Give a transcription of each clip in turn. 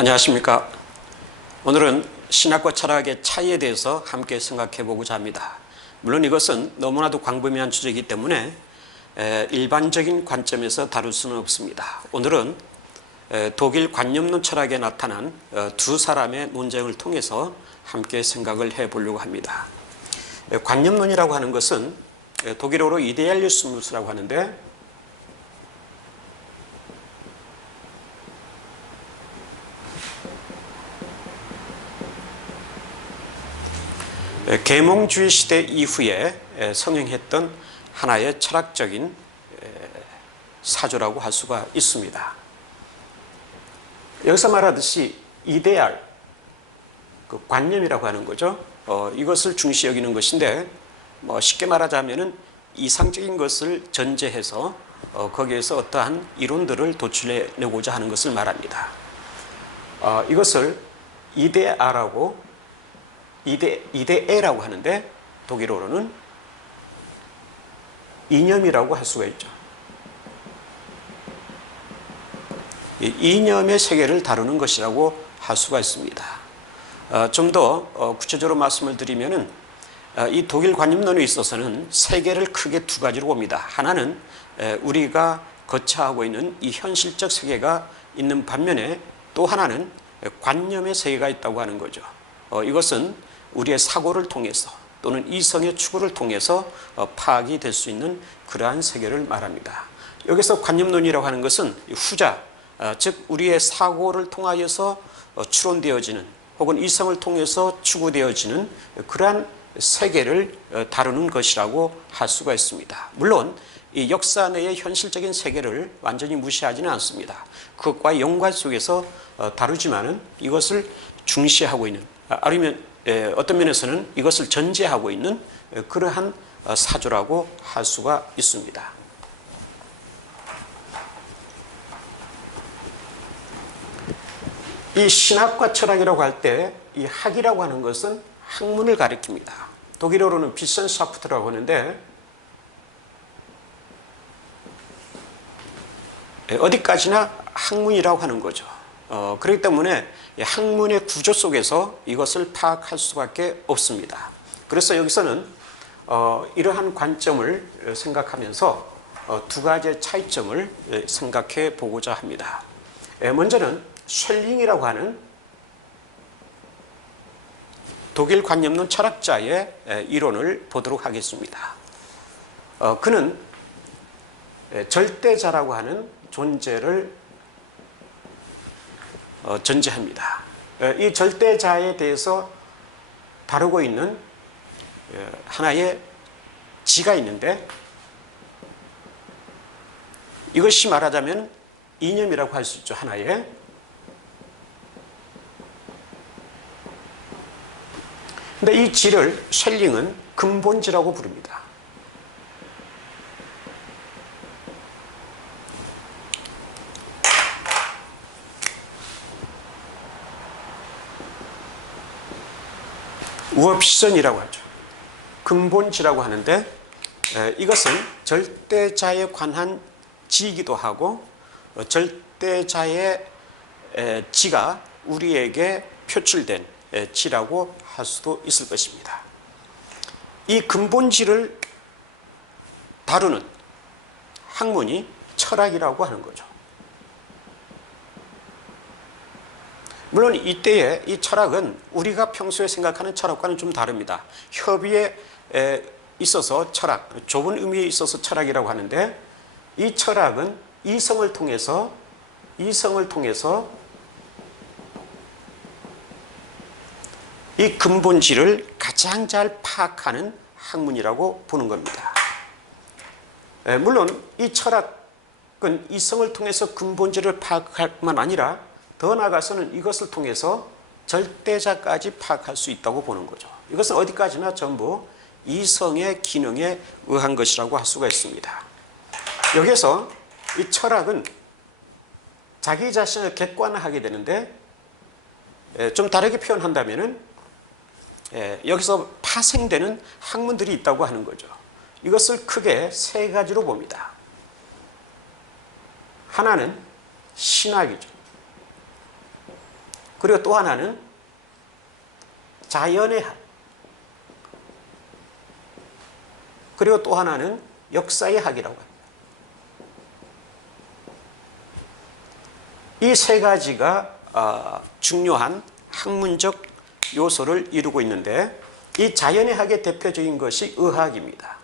안녕하십니까. 오늘은 신학과 철학의 차이에 대해서 함께 생각해 보고자 합니다. 물론 이것은 너무나도 광범위한 주제이기 때문에 일반적인 관점에서 다룰 수는 없습니다. 오늘은 독일 관념론 철학에 나타난 두 사람의 논쟁을 통해서 함께 생각을 해 보려고 합니다. 관념론이라고 하는 것은 독일어로 이데알리스무스라고 하는데, 계몽주의 시대 이후에 성행했던 하나의 철학적인 사조라고 할 수가 있습니다. 여기서 말하듯이 이데알, 그 관념이라고 하는 거죠. 이것을 중시 여기는 것인데, 쉽게 말하자면은 이상적인 것을 전제해서 거기에서 어떠한 이론들을 도출해내고자 하는 것을 말합니다. 이것을 이데아라고 이데에라고 하는데, 독일어로는 이념이라고 할 수가 있죠. 이념의 세계를 다루는 것이라고 할 수가 있습니다. 좀 더 구체적으로 말씀을 드리면은, 이 독일 관념론에 있어서는 세계를 크게 두 가지로 봅니다. 하나는 우리가 거처하고 있는 이 현실적 세계가 있는 반면에, 또 하나는 관념의 세계가 있다고 하는 거죠. 이것은 우리의 사고를 통해서 또는 이성의 추구를 통해서 파악이 될 수 있는 그러한 세계를 말합니다. 여기서 관념론이라고 하는 것은 후자, 즉 우리의 사고를 통하여서 추론되어지는 혹은 이성을 통해서 추구되어지는 그러한 세계를 다루는 것이라고 할 수가 있습니다. 물론 이 역사 내의 현실적인 세계를 완전히 무시하지는 않습니다. 그것과 연관 속에서 다루지만은 이것을 중시하고 있는, 아니면 어떤 면에서는 이것을 전제하고 있는 그러한 사조라고 할 수가 있습니다. 이 신학과 철학이라고 할 때, 이 학이라고 하는 것은 학문을 가리킵니다. 독일어로는 비센샤프트라고 하는데, 어디까지나 학문이라고 하는 거죠. 그렇기 때문에 학문의 구조 속에서 이것을 파악할 수밖에 없습니다. 그래서 여기서는 이러한 관점을 생각하면서 두 가지의 차이점을 생각해 보고자 합니다. 먼저는 쉘링이라고 하는 독일 관념론 철학자의 이론을 보도록 하겠습니다. 그는 절대자라고 하는 존재를 전제합니다. 이 절대자에 대해서 다루고 있는 하나의 지가 있는데, 이것이 말하자면 이념이라고 할 수 있죠. 하나의. 근데 이 지를 쉘링은 근본지라고 부릅니다. 우업시선이라고 하죠. 근본지라고 하는데, 이것은 절대자에 관한 지이기도 하고, 절대자의 지가 우리에게 표출된 지라고 할 수도 있을 것입니다. 이 근본지를 다루는 학문이 철학이라고 하는 거죠. 물론 이때의 이 철학은 우리가 평소에 생각하는 철학과는 좀 다릅니다. 협의에 있어서 철학, 좁은 의미에 있어서 철학이라고 하는데, 이 철학은 이성을 통해서 이 근본질을 가장 잘 파악하는 학문이라고 보는 겁니다. 물론 이 철학은 이성을 통해서 근본질을 파악할 뿐만 아니라, 더 나아가서는 이것을 통해서 절대자까지 파악할 수 있다고 보는 거죠. 이것은 어디까지나 전부 이성의 기능에 의한 것이라고 할 수가 있습니다. 여기서 이 철학은 자기 자신을 객관화하게 되는데, 좀 다르게 표현한다면은 여기서 파생되는 학문들이 있다고 하는 거죠. 이것을 크게 세 가지로 봅니다. 하나는 신학이죠. 그리고 또 하나는 자연의 학, 그리고 또 하나는 역사의 학이라고 합니다. 이 세 가지가 중요한 학문적 요소를 이루고 있는데, 이 자연의 학의 대표적인 것이 의학입니다.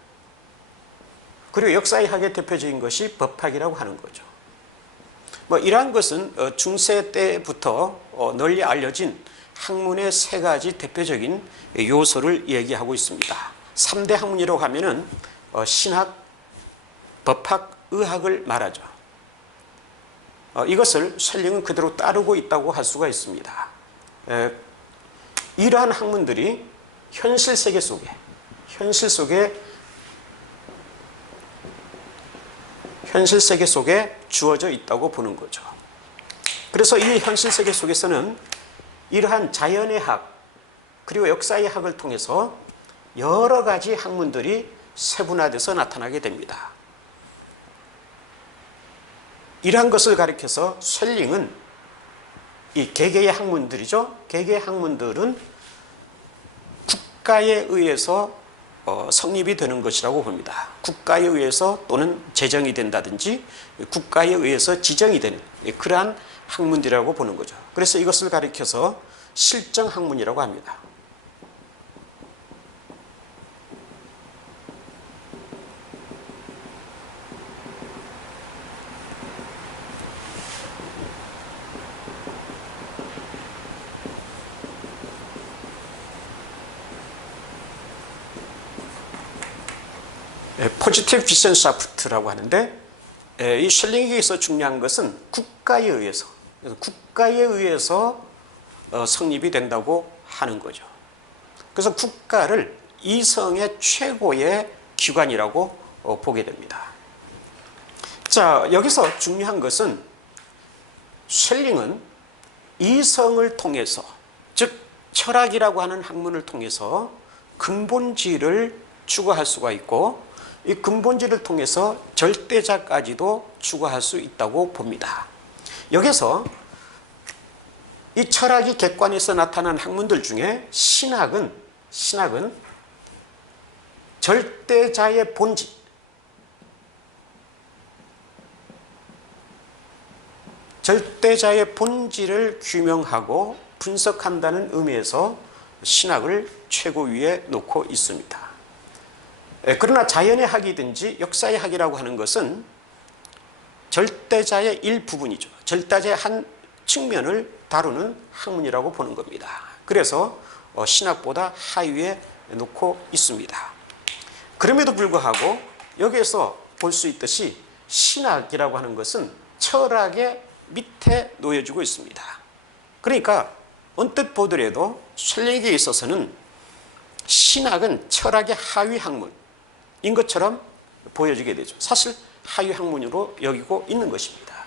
그리고 역사의 학의 대표적인 것이 법학이라고 하는 거죠. 이러한 것은 중세 때부터 널리 알려진 학문의 세 가지 대표적인 요소를 얘기하고 있습니다. 3대 학문이라고 하면은 신학, 법학, 의학을 말하죠. 이것을 셜링은 그대로 따르고 있다고 할 수가 있습니다. 이러한 학문들이 현실 세계 속에 주어져 있다고 보는 거죠. 그래서 이 현실 세계 속에서는 이러한 자연의 학, 그리고 역사의 학을 통해서 여러 가지 학문들이 세분화돼서 나타나게 됩니다. 이러한 것을 가리켜서 셜링은 이 개개의 학문들이죠. 개개의 학문들은 국가에 의해서 성립이 되는 것이라고 봅니다. 국가에 의해서 또는 제정이 된다든지 국가에 의해서 지정이 되는 그러한 학문들이라고 보는 거죠. 그래서 이것을 가리켜서 실정 학문이라고 합니다. 포지티브 비센샤프트라고 하는데, 이 셜링에게서 중요한 것은 국가에 의해서 성립이 된다고 하는 거죠. 그래서 국가를 이성의 최고의 기관이라고 보게 됩니다. 자, 여기서 중요한 것은 셜링은 이성을 통해서, 즉 철학이라고 하는 학문을 통해서 근본질을 추구할 수가 있고, 이 근본질을 통해서 절대자까지도 추구할 수 있다고 봅니다. 여기서 이 철학이 객관에서 나타난 학문들 중에 신학은 절대자의 본질, 절대자의 본질을 규명하고 분석한다는 의미에서 신학을 최고위에 놓고 있습니다. 그러나 자연의 학이든지 역사의 학이라고 하는 것은 절대자의 일부분이죠. 절대자의 한 측면을 다루는 학문이라고 보는 겁니다. 그래서 신학보다 하위에 놓고 있습니다. 그럼에도 불구하고 여기에서 볼 수 있듯이 신학이라고 하는 것은 철학의 밑에 놓여지고 있습니다. 그러니까 언뜻 보더라도 셜링에게 있어서는 신학은 철학의 하위 학문인 것처럼 보여지게 되죠. 사실 하위 학문으로 여기고 있는 것입니다.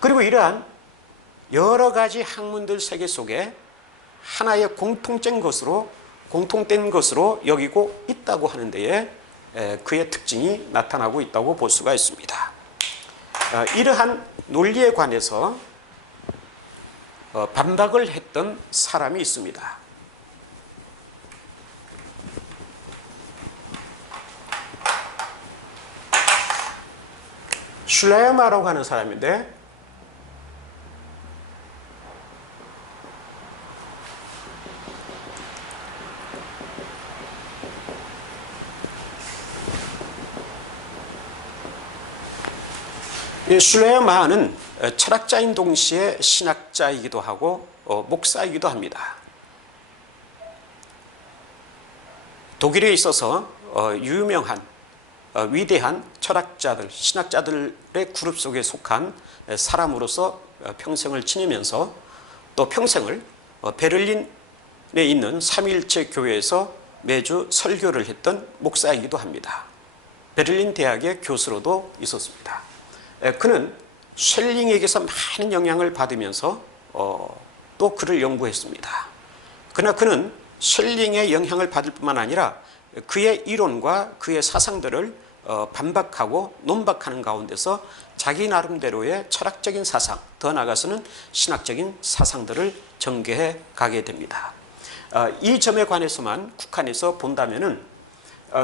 그리고 이러한 여러 가지 학문들 세계 속에 하나의 공통된 것으로 여기고 있다고 하는 데에 그의 특징이 나타나고 있다고 볼 수가 있습니다. 이러한 논리에 관해서 반박을 했던 사람이 있습니다. 슐레이마라고 하는 사람인데, 이 슐레이마는 철학자인 동시에 신학자이기도 하고 목사이기도 합니다. 독일에 있어서 유명한 위대한 철학자들, 신학자들의 그룹 속에 속한 사람으로서 평생을 지내면서 또 평생을 베를린에 있는 삼위일체 교회에서 매주 설교를 했던 목사이기도 합니다. 베를린 대학의 교수로도 있었습니다. 그는 셜링에게서 많은 영향을 받으면서 또 그를 연구했습니다. 그러나 그는 셜링의 영향을 받을 뿐만 아니라 그의 이론과 그의 사상들을 반박하고 논박하는 가운데서 자기 나름대로의 철학적인 사상, 더 나아가서는 신학적인 사상들을 전개해 가게 됩니다. 이 점에 관해서만 국한해서 본다면은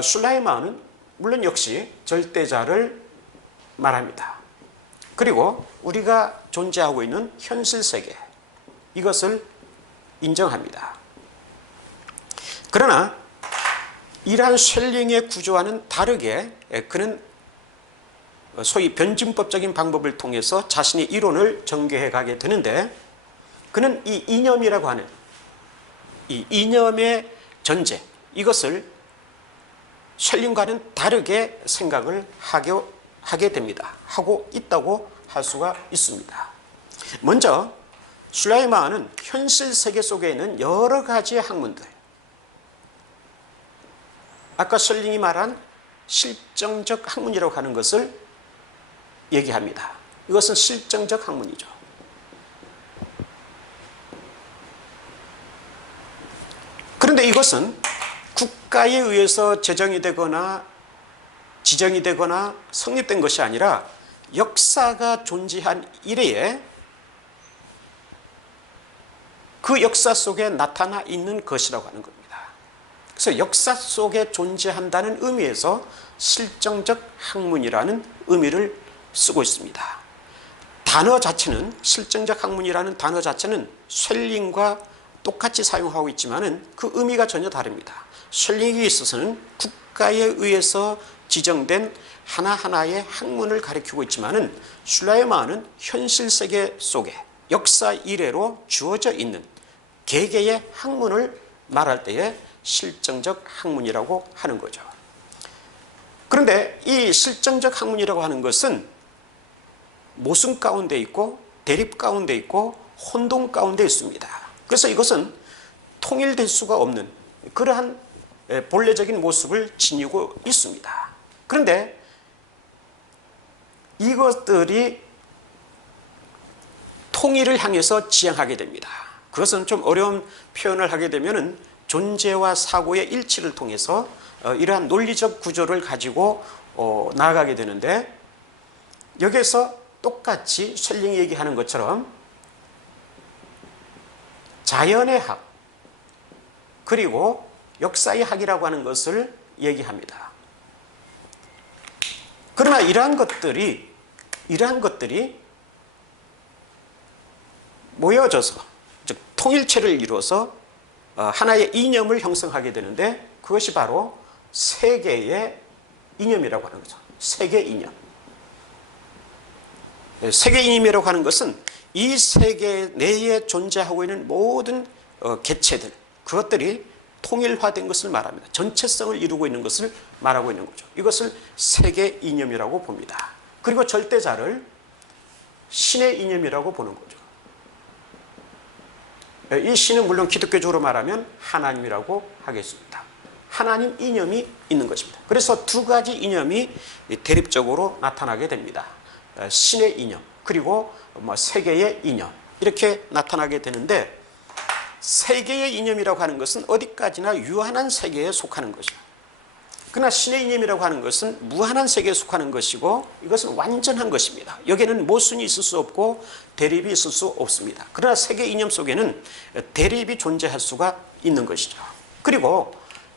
술라이만은 물론 역시 절대자를 말합니다. 그리고 우리가 존재하고 있는 현실 세계, 이것을 인정합니다. 그러나 이러한 쉘링의 구조와는 다르게 그는 소위 변증법적인 방법을 통해서 자신의 이론을 전개해 가게 되는데, 그는 이 이념이라고 하는 이 이념의 전제, 이것을 쉘링과는 다르게 생각을 하게 됩니다. 하고 있다고 할 수가 있습니다. 먼저 슐라이마는 현실 세계 속에 있는 여러 가지의 학문들, 아까 셜링이 말한 실정적 학문이라고 하는 것을 얘기합니다. 이것은 실정적 학문이죠. 그런데 이것은 국가에 의해서 제정이 되거나 지정이 되거나 성립된 것이 아니라 역사가 존재한 이래에 그 역사 속에 나타나 있는 것이라고 하는 겁니다. 그래서 역사 속에 존재한다는 의미에서 실정적 학문이라는 의미를 쓰고 있습니다. 단어 자체는, 실정적 학문이라는 단어 자체는 쉘링과 똑같이 사용하고 있지만은 그 의미가 전혀 다릅니다. 쉘링에 있어서는 국가에 의해서 지정된 하나하나의 학문을 가리키고 있지만은 슐라이마는 현실 세계 속에 역사 이래로 주어져 있는 개개의 학문을 말할 때에 실정적 학문이라고 하는 거죠. 그런데 이 실정적 학문이라고 하는 것은 모순 가운데 있고 대립 가운데 있고 혼동 가운데 있습니다. 그래서 이것은 통일될 수가 없는 그러한 본래적인 모습을 지니고 있습니다. 그런데 이것들이 통일을 향해서 지향하게 됩니다. 그것은 좀 어려운 표현을 하게 되면은 존재와 사고의 일치를 통해서 이러한 논리적 구조를 가지고 나아가게 되는데, 여기에서 똑같이 쉘링이 얘기하는 것처럼 자연의 학 그리고 역사의 학이라고 하는 것을 얘기합니다. 그러나 이러한 것들이 모여져서, 즉 통일체를 이루어서 하나의 이념을 형성하게 되는데, 그것이 바로 세계의 이념이라고 하는 거죠. 세계 이념. 세계 이념이라고 하는 것은 이 세계 내에 존재하고 있는 모든 개체들, 그것들이 통일화된 것을 말합니다. 전체성을 이루고 있는 것을 말하고 있는 거죠. 이것을 세계 이념이라고 봅니다. 그리고 절대자를 신의 이념이라고 보는 거죠. 이 신은 물론 기독교적으로 말하면 하나님이라고 하겠습니다. 하나님 이념이 있는 것입니다. 그래서 두 가지 이념이 대립적으로 나타나게 됩니다. 신의 이념 그리고 세계의 이념, 이렇게 나타나게 되는데, 세계의 이념이라고 하는 것은 어디까지나 유한한 세계에 속하는 것이죠. 그러나 신의 이념이라고 하는 것은 무한한 세계에 속하는 것이고, 이것은 완전한 것입니다. 여기에는 모순이 있을 수 없고 대립이 있을 수 없습니다. 그러나 세계 이념 속에는 대립이 존재할 수가 있는 것이죠. 그리고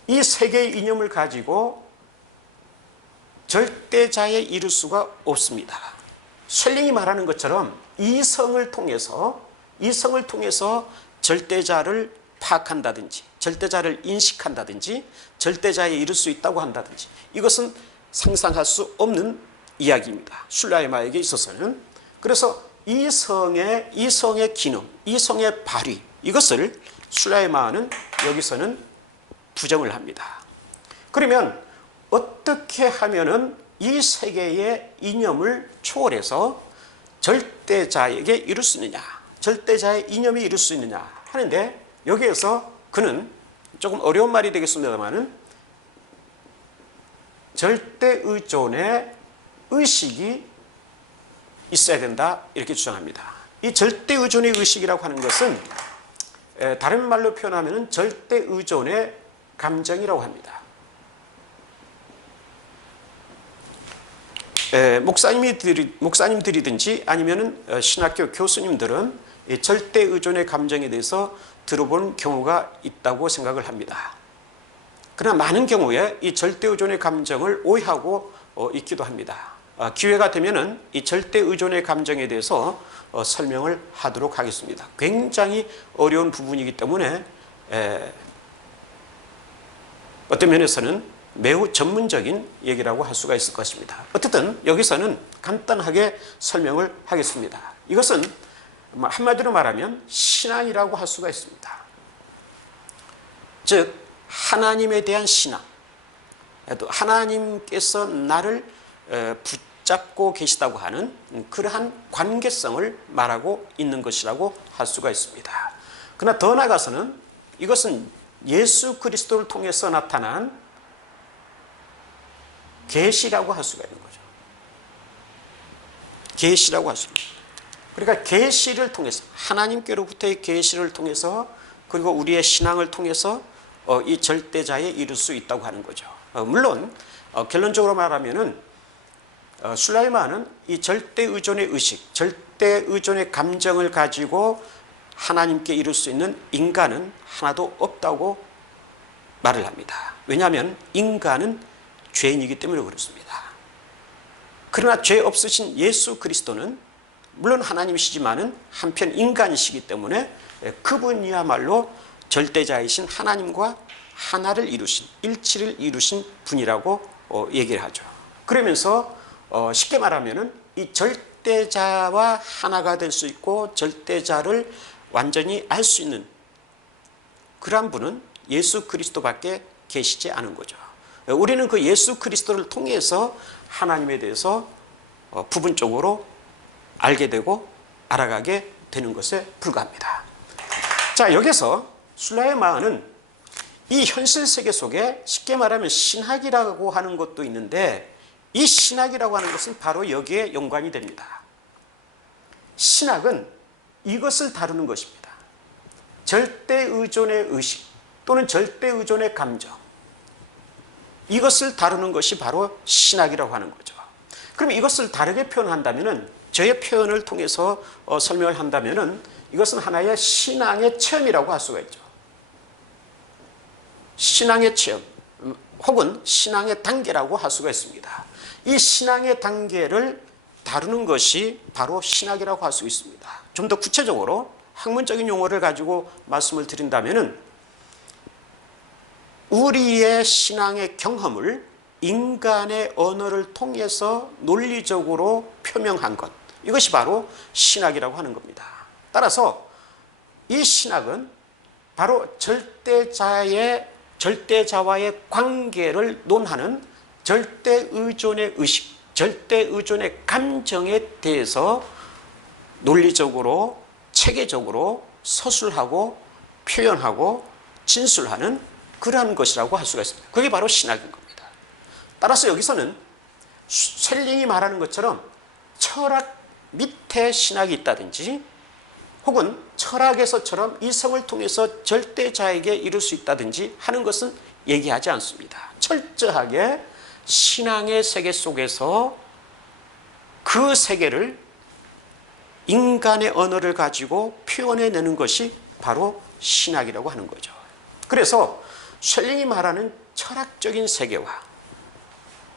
이 세계의 이념을 가지고 절대자에 이를 수가 없습니다. 쉘링이 말하는 것처럼 이성을 통해서 절대자를 파악한다든지 절대자를 인식한다든지 절대자에 이를 수 있다고 한다든지, 이것은 상상할 수 없는 이야기입니다. 슐라이마에게 있어서는. 그래서 이성의 기능, 이성의 발휘, 이것을 슐라이마는 여기서는 부정을 합니다. 그러면 어떻게 하면은 이 세계의 이념을 초월해서 절대자에게 이룰 수 있느냐, 절대자의 이념이 이룰 수 있느냐 하는데, 여기에서 그는 조금 어려운 말이 되겠습니다만은 절대의존의 의식이 있어야 된다, 이렇게 주장합니다. 이 절대의존의 의식이라고 하는 것은 다른 말로 표현하면 절대의존의 감정이라고 합니다. 목사님들이든지 아니면은 신학교 교수님들은 이 절대 의존의 감정에 대해서 들어본 경우가 있다고 생각을 합니다. 그러나 많은 경우에 이 절대 의존의 감정을 오해하고 있기도 합니다. 기회가 되면은 이 절대 의존의 감정에 대해서 설명을 하도록 하겠습니다. 굉장히 어려운 부분이기 때문에 어떤 면에서는 매우 전문적인 얘기라고 할 수가 있을 것입니다. 어쨌든 여기서는 간단하게 설명을 하겠습니다. 이것은 한마디로 말하면 신앙이라고 할 수가 있습니다. 즉 하나님에 대한 신앙, 또 하나님께서 나를 붙잡고 계시다고 하는 그러한 관계성을 말하고 있는 것이라고 할 수가 있습니다. 그러나 더 나아가서는 이것은 예수 그리스도를 통해서 나타난 계시라고 할 수가 있는 거죠. 계시라고 할 수 있는 거죠. 그러니까 계시를 통해서, 하나님께로부터의 계시를 통해서, 그리고 우리의 신앙을 통해서 이 절대자에 이룰 수 있다고 하는 거죠. 물론 결론적으로 말하면은 술라이만은 이 절대 의존의 의식, 절대 의존의 감정을 가지고 하나님께 이룰 수 있는 인간은 하나도 없다고 말을 합니다. 왜냐하면 인간은 죄인이기 때문에 그렇습니다. 그러나 죄 없으신 예수 그리스도는 물론 하나님이시지만은 한편 인간이시기 때문에 그분이야말로 절대자이신 하나님과 하나를 이루신, 일치를 이루신 분이라고 얘기를 하죠. 그러면서 쉽게 말하면은 이 절대자와 하나가 될 수 있고 절대자를 완전히 알 수 있는 그러한 분은 예수 그리스도밖에 계시지 않은 거죠. 우리는 그 예수 그리스도를 통해서 하나님에 대해서 부분적으로 알게 되고 알아가게 되는 것에 불과합니다. 자, 여기서 술라이만은 이 현실 세계 속에 쉽게 말하면 신학이라고 하는 것도 있는데 이 신학이라고 하는 것은 바로 여기에 연관이 됩니다. 신학은 이것을 다루는 것입니다. 절대 의존의 의식 또는 절대 의존의 감정, 이것을 다루는 것이 바로 신학이라고 하는 거죠. 그럼 이것을 다르게 표현한다면은, 저의 표현을 통해서 설명을 한다면은 이것은 하나의 신앙의 체험이라고 할 수가 있죠. 신앙의 체험 혹은 신앙의 단계라고 할 수가 있습니다. 이 신앙의 단계를 다루는 것이 바로 신학이라고 할 수 있습니다. 좀 더 구체적으로 학문적인 용어를 가지고 말씀을 드린다면은 우리의 신앙의 경험을 인간의 언어를 통해서 논리적으로 표명한 것, 이것이 바로 신학이라고 하는 겁니다. 따라서 이 신학은 바로 절대자와의 관계를 논하는 절대 의존의 의식, 절대 의존의 감정에 대해서 논리적으로, 체계적으로 서술하고 표현하고 진술하는 그러한 것이라고 할 수가 있습니다. 그게 바로 신학인 겁니다. 따라서 여기서는 셀링이 말하는 것처럼 철학 밑에 신학이 있다든지 혹은 철학에서처럼 이성을 통해서 절대자에게 이룰 수 있다든지 하는 것은 얘기하지 않습니다. 철저하게 신앙의 세계 속에서 그 세계를 인간의 언어를 가지고 표현해내는 것이 바로 신학이라고 하는 거죠. 그래서 쉘링이 말하는 철학적인 세계와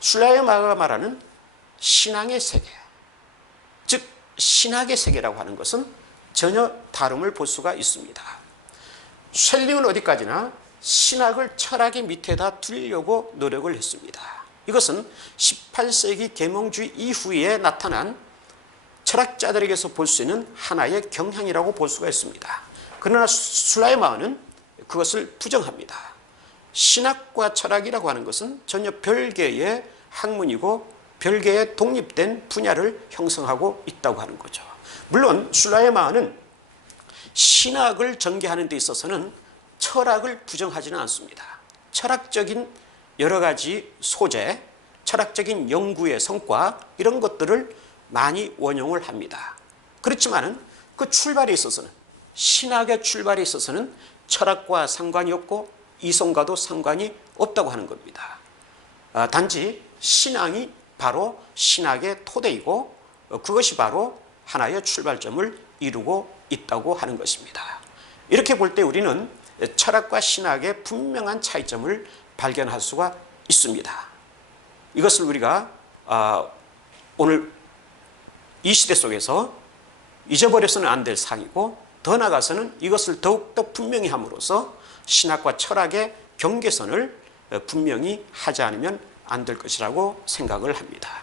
술라이마가 말하는 신앙의 세계, 즉 신학의 세계라고 하는 것은 전혀 다름을 볼 수가 있습니다. 쉘링은 어디까지나 신학을 철학의 밑에다 두려고 노력을 했습니다. 이것은 18세기 계몽주의 이후에 나타난 철학자들에게서 볼 수 있는 하나의 경향이라고 볼 수가 있습니다. 그러나 술라이마는 그것을 부정합니다. 신학과 철학이라고 하는 것은 전혀 별개의 학문이고 별개의 독립된 분야를 형성하고 있다고 하는 거죠. 물론 술라이마는 신학을 전개하는 데 있어서는 철학을 부정하지는 않습니다. 철학적인 여러 가지 소재, 철학적인 연구의 성과, 이런 것들을 많이 원용을 합니다. 그렇지만은 그 출발에 있어서는, 신학의 출발에 있어서는 철학과 상관이 없고 이성과도 상관이 없다고 하는 겁니다. 단지 신앙이 바로 신학의 토대이고 그것이 바로 하나의 출발점을 이루고 있다고 하는 것입니다. 이렇게 볼 때 우리는 철학과 신학의 분명한 차이점을 발견할 수가 있습니다. 이것을 우리가 오늘 이 시대 속에서 잊어버려서는 안 될 사항이고 더 나아가서는 이것을 더욱더 분명히 함으로써 신학과 철학의 경계선을 분명히 하지 않으면 안 될 것이라고 생각을 합니다.